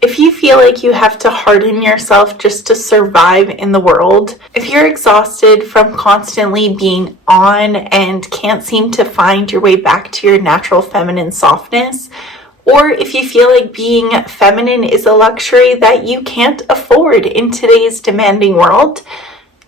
If you feel like you have to harden yourself just to survive in the world, if you're exhausted from constantly being on and can't seem to find your way back to your natural feminine softness, or if you feel like being feminine is a luxury that you can't afford in today's demanding world,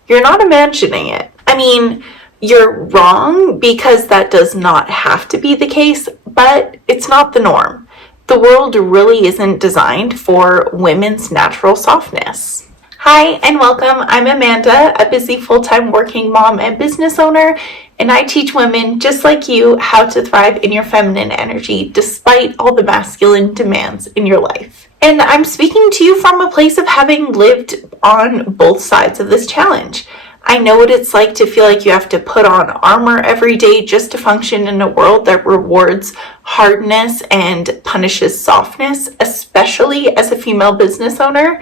you're not imagining it. I mean, you're wrong because that does not have to be the case, but it's not the norm. The world really isn't designed for women's natural softness. Hi and welcome. I'm Amanda, a busy full-time working mom and business owner, and I teach women just like you how to thrive in your feminine energy despite all the masculine demands in your life. And I'm speaking to you from a place of having lived on both sides of this challenge. I know what it's like to feel like you have to put on armor every day just to function in a world that rewards hardness and punishes softness, especially as a female business owner.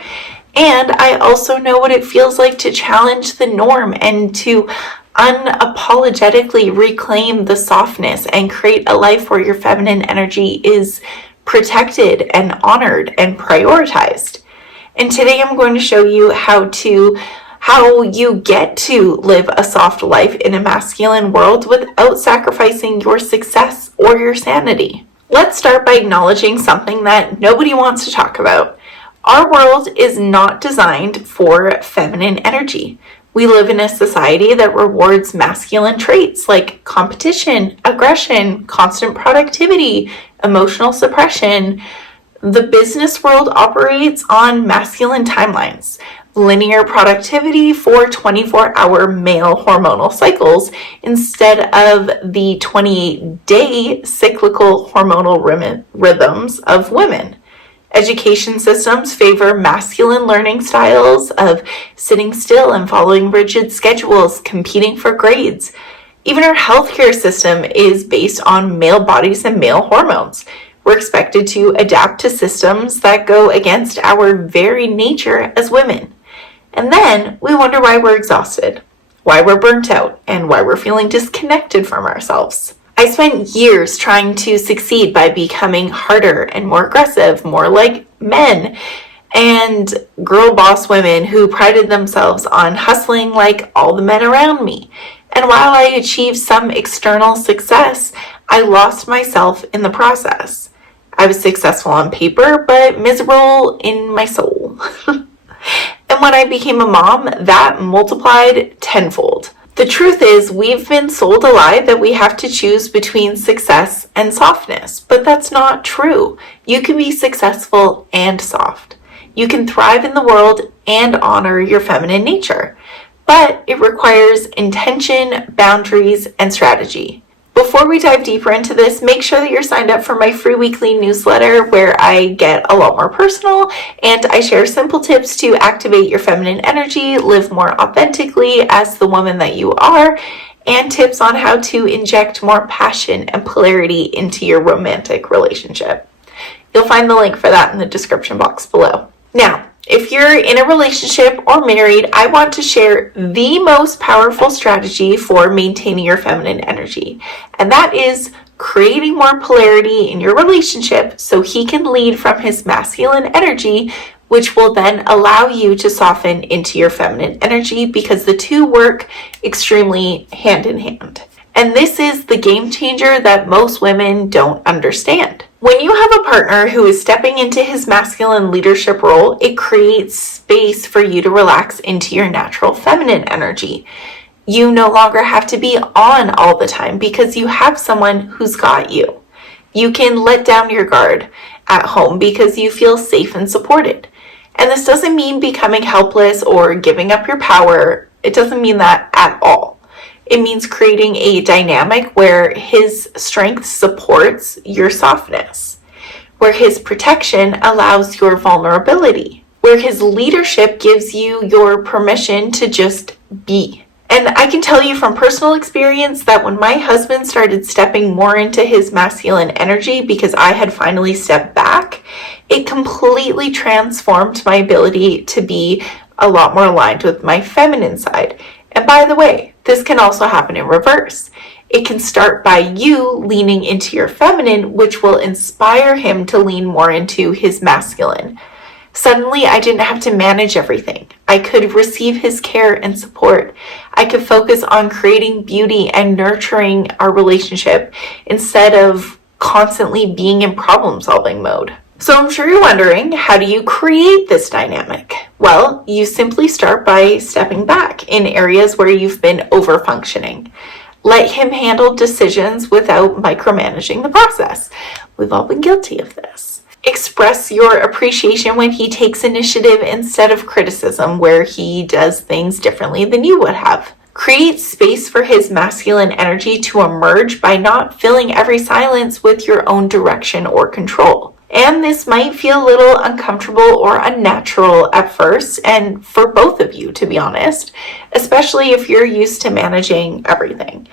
And I also know what it feels like to challenge the norm and to unapologetically reclaim the softness and create a life where your feminine energy is protected and honored and prioritized. And today I'm going to show you how you get to live a soft life in a masculine world without sacrificing your success or your sanity. Let's start by acknowledging something that nobody wants to talk about. Our world is not designed for feminine energy. We live in a society that rewards masculine traits like competition, aggression, constant productivity, emotional suppression. The business world operates on masculine timelines, linear productivity for 24-hour male hormonal cycles instead of the 28-day cyclical hormonal rhythms of women. Education systems favor masculine learning styles of sitting still and following rigid schedules, competing for grades. Even our healthcare system is based on male bodies and male hormones. We're expected to adapt to systems that go against our very nature as women. And then we wonder why we're exhausted, why we're burnt out, and why we're feeling disconnected from ourselves. I spent years trying to succeed by becoming harder and more aggressive, more like men, and girl boss women who prided themselves on hustling like all the men around me. And while I achieved some external success, I lost myself in the process. I was successful on paper, but miserable in my soul. And when I became a mom, that multiplied tenfold. The truth is, we've been sold a lie that we have to choose between success and softness, but that's not true. You can be successful and soft. You can thrive in the world and honor your feminine nature, but it requires intention, boundaries, and strategy. Before we dive deeper into this, make sure that you're signed up for my free weekly newsletter where I get a lot more personal and I share simple tips to activate your feminine energy, live more authentically as the woman that you are, and tips on how to inject more passion and polarity into your romantic relationship. You'll find the link for that in the description box below. Now, if you're in a relationship or married, I want to share the most powerful strategy for maintaining your feminine energy, and that is creating more polarity in your relationship so he can lead from his masculine energy, which will then allow you to soften into your feminine energy because the two work extremely hand in hand. And this is the game changer that most women don't understand. When you have a partner who is stepping into his masculine leadership role, it creates space for you to relax into your natural feminine energy. You no longer have to be on all the time because you have someone who's got you. You can let down your guard at home because you feel safe and supported. And this doesn't mean becoming helpless or giving up your power. It doesn't mean that at all. It means creating a dynamic where his strength supports your softness, where his protection allows your vulnerability, where his leadership gives you your permission to just be. And I can tell you from personal experience that when my husband started stepping more into his masculine energy because I had finally stepped back, it completely transformed my ability to be a lot more aligned with my feminine side. And by the way, this can also happen in reverse. It can start by you leaning into your feminine, which will inspire him to lean more into his masculine. Suddenly, I didn't have to manage everything. I could receive his care and support. I could focus on creating beauty and nurturing our relationship instead of constantly being in problem-solving mode. So I'm sure you're wondering, how do you create this dynamic? Well, you simply start by stepping back in areas where you've been over-functioning. Let him handle decisions without micromanaging the process. We've all been guilty of this. Express your appreciation when he takes initiative instead of criticism, where he does things differently than you would have. Create space for his masculine energy to emerge by not filling every silence with your own direction or control. And this might feel a little uncomfortable or unnatural at first, and for both of you, to be honest, especially if you're used to managing everything.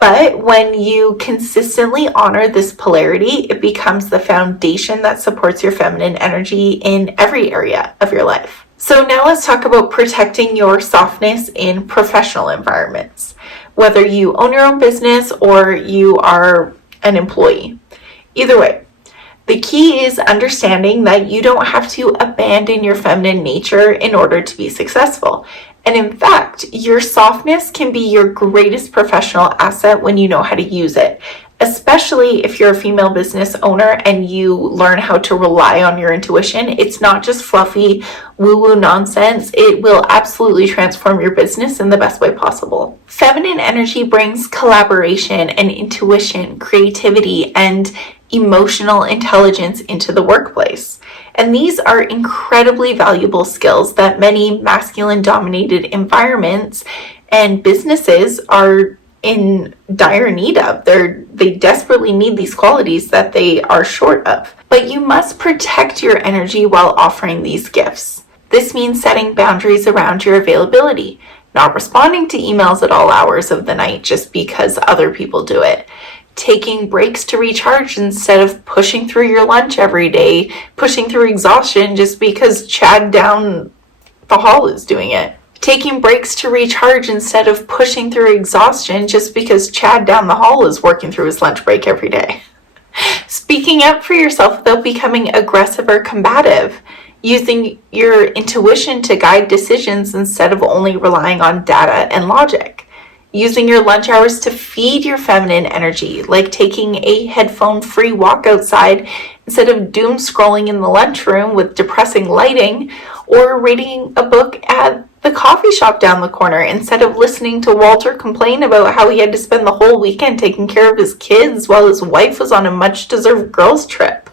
But when you consistently honor this polarity, it becomes the foundation that supports your feminine energy in every area of your life. So now let's talk about protecting your softness in professional environments, whether you own your own business or you are an employee. Either way, the key is understanding that you don't have to abandon your feminine nature in order to be successful. And in fact, your softness can be your greatest professional asset when you know how to use it, especially if you're a female business owner and you learn how to rely on your intuition. It's not just fluffy woo-woo nonsense. It will absolutely transform your business in the best way possible. Feminine energy brings collaboration and intuition, creativity, and emotional intelligence into the workplace. And these are incredibly valuable skills that many masculine-dominated environments and businesses are in dire need of. They desperately need these qualities that they are short of. But you must protect your energy while offering these gifts. This means setting boundaries around your availability, not responding to emails at all hours of the night just because other people do it. Taking breaks to recharge instead of pushing through your lunch every day, pushing through exhaustion just because Chad down the hall is doing it. Taking breaks to recharge instead of pushing through exhaustion just because Chad down the hall is working through his lunch break every day. Speaking up for yourself without becoming aggressive or combative. Using your intuition to guide decisions instead of only relying on data and logic. Using your lunch hours to feed your feminine energy, like taking a headphone-free walk outside instead of doom scrolling in the lunchroom with depressing lighting, or reading a book at the coffee shop down the corner instead of listening to Walter complain about how he had to spend the whole weekend taking care of his kids while his wife was on a much-deserved girls' trip.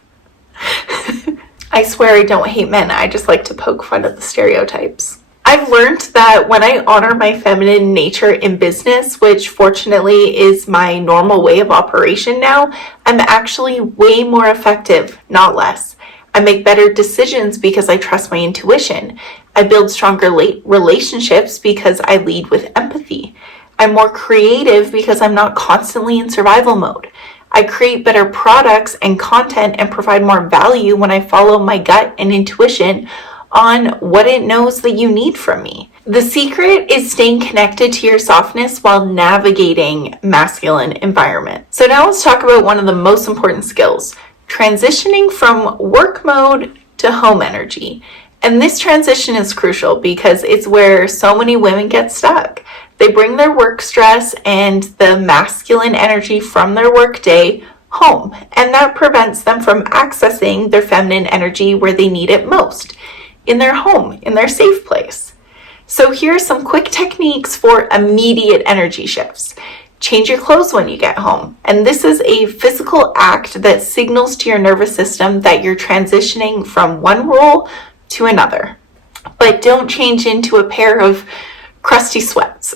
I swear I don't hate men, I just like to poke fun at the stereotypes. I've learned that when I honor my feminine nature in business, which fortunately is my normal way of operation now, I'm actually way more effective, not less. I make better decisions because I trust my intuition. I build stronger relationships because I lead with empathy. I'm more creative because I'm not constantly in survival mode. I create better products and content and provide more value when I follow my gut and intuition on what it knows that you need from me. The secret is staying connected to your softness while navigating masculine environment. So now let's talk about one of the most important skills, transitioning from work mode to home energy. And this transition is crucial because it's where so many women get stuck. They bring their work stress and the masculine energy from their work day home, and that prevents them from accessing their feminine energy where they need it most. In their home, in their safe place. So here are some quick techniques for immediate energy shifts. Change your clothes when you get home. And this is a physical act that signals to your nervous system that you're transitioning from one role to another. But don't change into a pair of crusty sweats.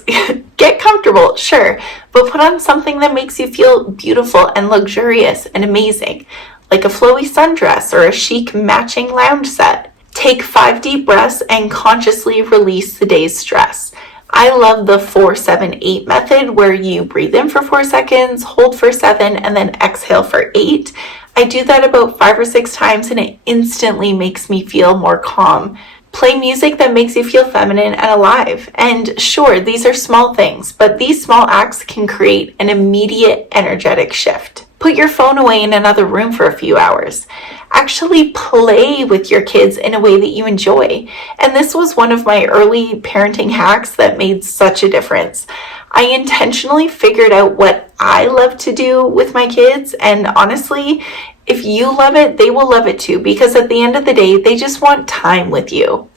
Get comfortable, sure, but put on something that makes you feel beautiful and luxurious and amazing, like a flowy sundress or a chic matching lounge set. Take 5 deep breaths and consciously release the day's stress. I love the 4-7-8 method where you breathe in for 4 seconds, hold for 7, and then exhale for 8. I do that about 5 or 6 times and it instantly makes me feel more calm. Play music that makes you feel feminine and alive. And sure, these are small things, but these small acts can create an immediate energetic shift. Put your phone away in another room for a few hours. Actually play with your kids in a way that you enjoy. And this was one of my early parenting hacks that made such a difference. I intentionally figured out what I love to do with my kids, and honestly, if you love it, they will love it too, because at the end of the day, they just want time with you.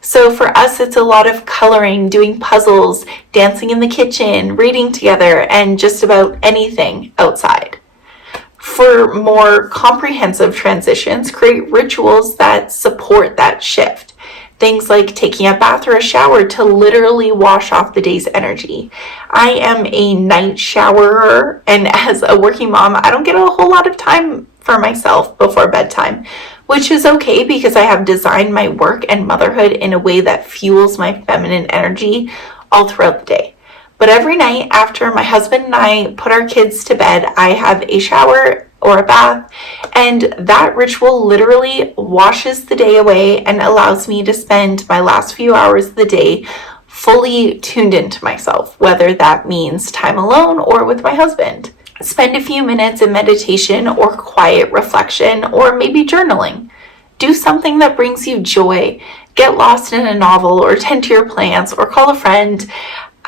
So for us, it's a lot of coloring, doing puzzles, dancing in the kitchen, reading together, and just about anything outside. For more comprehensive transitions, create rituals that support that shift. Things like taking a bath or a shower to literally wash off the day's energy. I am a night showerer, and as a working mom, I don't get a whole lot of time for myself before bedtime, which is okay because I have designed my work and motherhood in a way that fuels my feminine energy all throughout the day. But every night after my husband and I put our kids to bed, I have a shower or a bath, and that ritual literally washes the day away and allows me to spend my last few hours of the day fully tuned into myself, whether that means time alone or with my husband. Spend a few minutes in meditation or quiet reflection, or maybe journaling. Do something that brings you joy. Get lost in a novel, or tend to your plants, or call a friend.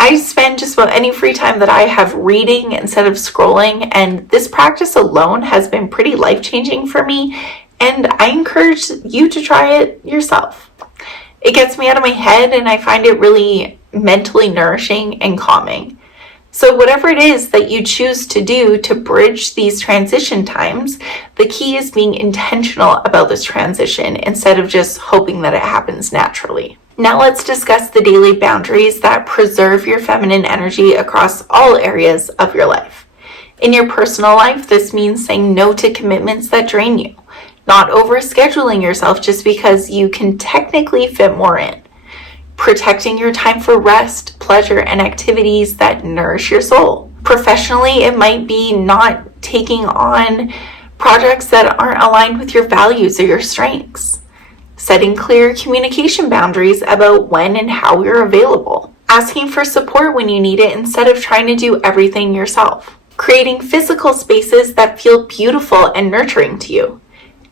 I spend just about any free time that I have reading instead of scrolling, and this practice alone has been pretty life-changing for me, and I encourage you to try it yourself. It gets me out of my head, and I find it really mentally nourishing and calming. So whatever it is that you choose to do to bridge these transition times, the key is being intentional about this transition instead of just hoping that it happens naturally. Now let's discuss the daily boundaries that preserve your feminine energy across all areas of your life. In your personal life, this means saying no to commitments that drain you, not overscheduling yourself just because you can technically fit more in, protecting your time for rest, pleasure, and activities that nourish your soul. Professionally, it might be not taking on projects that aren't aligned with your values or your strengths. Setting clear communication boundaries about when and how you're available. Asking for support when you need it instead of trying to do everything yourself. Creating physical spaces that feel beautiful and nurturing to you.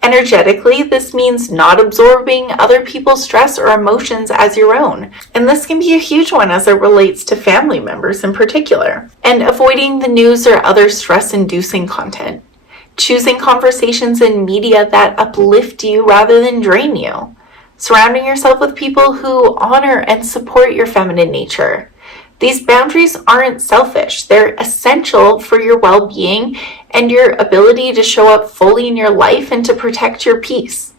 Energetically, this means not absorbing other people's stress or emotions as your own. And this can be a huge one as it relates to family members in particular. And avoiding the news or other stress-inducing content. Choosing conversations in media that uplift you rather than drain you. Surrounding yourself with people who honor and support your feminine nature. These boundaries aren't selfish. They're essential for your well-being and your ability to show up fully in your life and to protect your peace.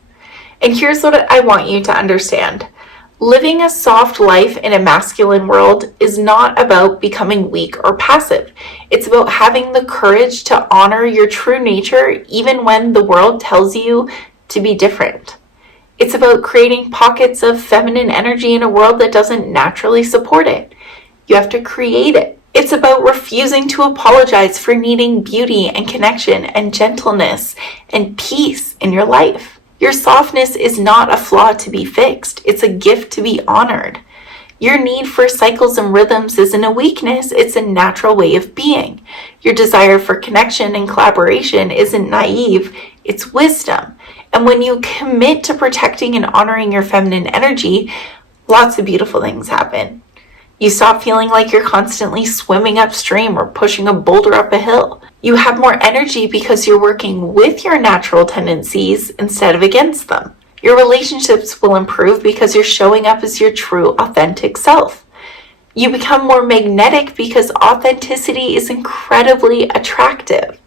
And here's what I want you to understand. Living a soft life in a masculine world is not about becoming weak or passive. It's about having the courage to honor your true nature even when the world tells you to be different. It's about creating pockets of feminine energy in a world that doesn't naturally support it. You have to create it. It's about refusing to apologize for needing beauty and connection and gentleness and peace in your life. Your softness is not a flaw to be fixed. It's a gift to be honored. Your need for cycles and rhythms isn't a weakness. It's a natural way of being. Your desire for connection and collaboration isn't naive. It's wisdom. And when you commit to protecting and honoring your feminine energy, lots of beautiful things happen. You stop feeling like you're constantly swimming upstream or pushing a boulder up a hill. You have more energy because you're working with your natural tendencies instead of against them. Your relationships will improve because you're showing up as your true, authentic self. You become more magnetic because authenticity is incredibly attractive.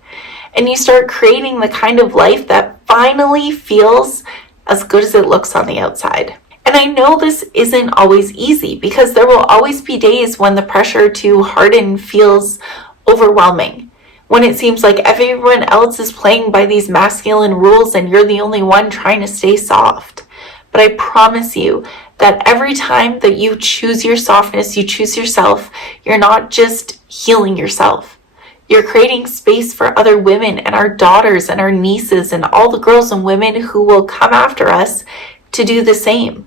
And you start creating the kind of life that finally feels as good as it looks on the outside. And I know this isn't always easy because there will always be days when the pressure to harden feels overwhelming, when it seems like everyone else is playing by these masculine rules and you're the only one trying to stay soft. But I promise you that every time that you choose your softness, you choose yourself, you're not just healing yourself. You're creating space for other women and our daughters and our nieces and all the girls and women who will come after us to do the same.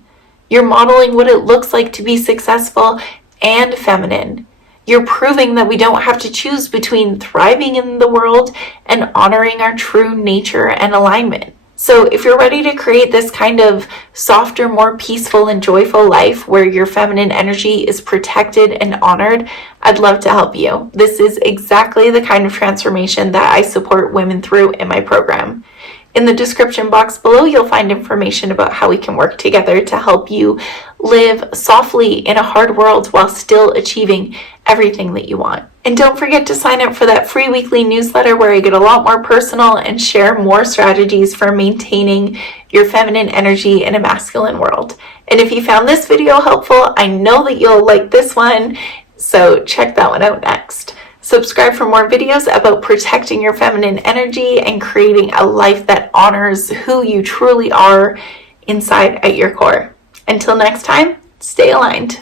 You're modeling what it looks like to be successful and feminine. You're proving that we don't have to choose between thriving in the world and honoring our true nature and alignment. So if you're ready to create this kind of softer, more peaceful and joyful life where your feminine energy is protected and honored, I'd love to help you. This is exactly the kind of transformation that I support women through in my program. In the description box below, you'll find information about how we can work together to help you live softly in a hard world while still achieving everything that you want. And don't forget to sign up for that free weekly newsletter where I get a lot more personal and share more strategies for maintaining your feminine energy in a masculine world. And if you found this video helpful, I know that you'll like this one, so check that one out next. Subscribe for more videos about protecting your feminine energy and creating a life that honors who you truly are inside at your core. Until next time, stay aligned.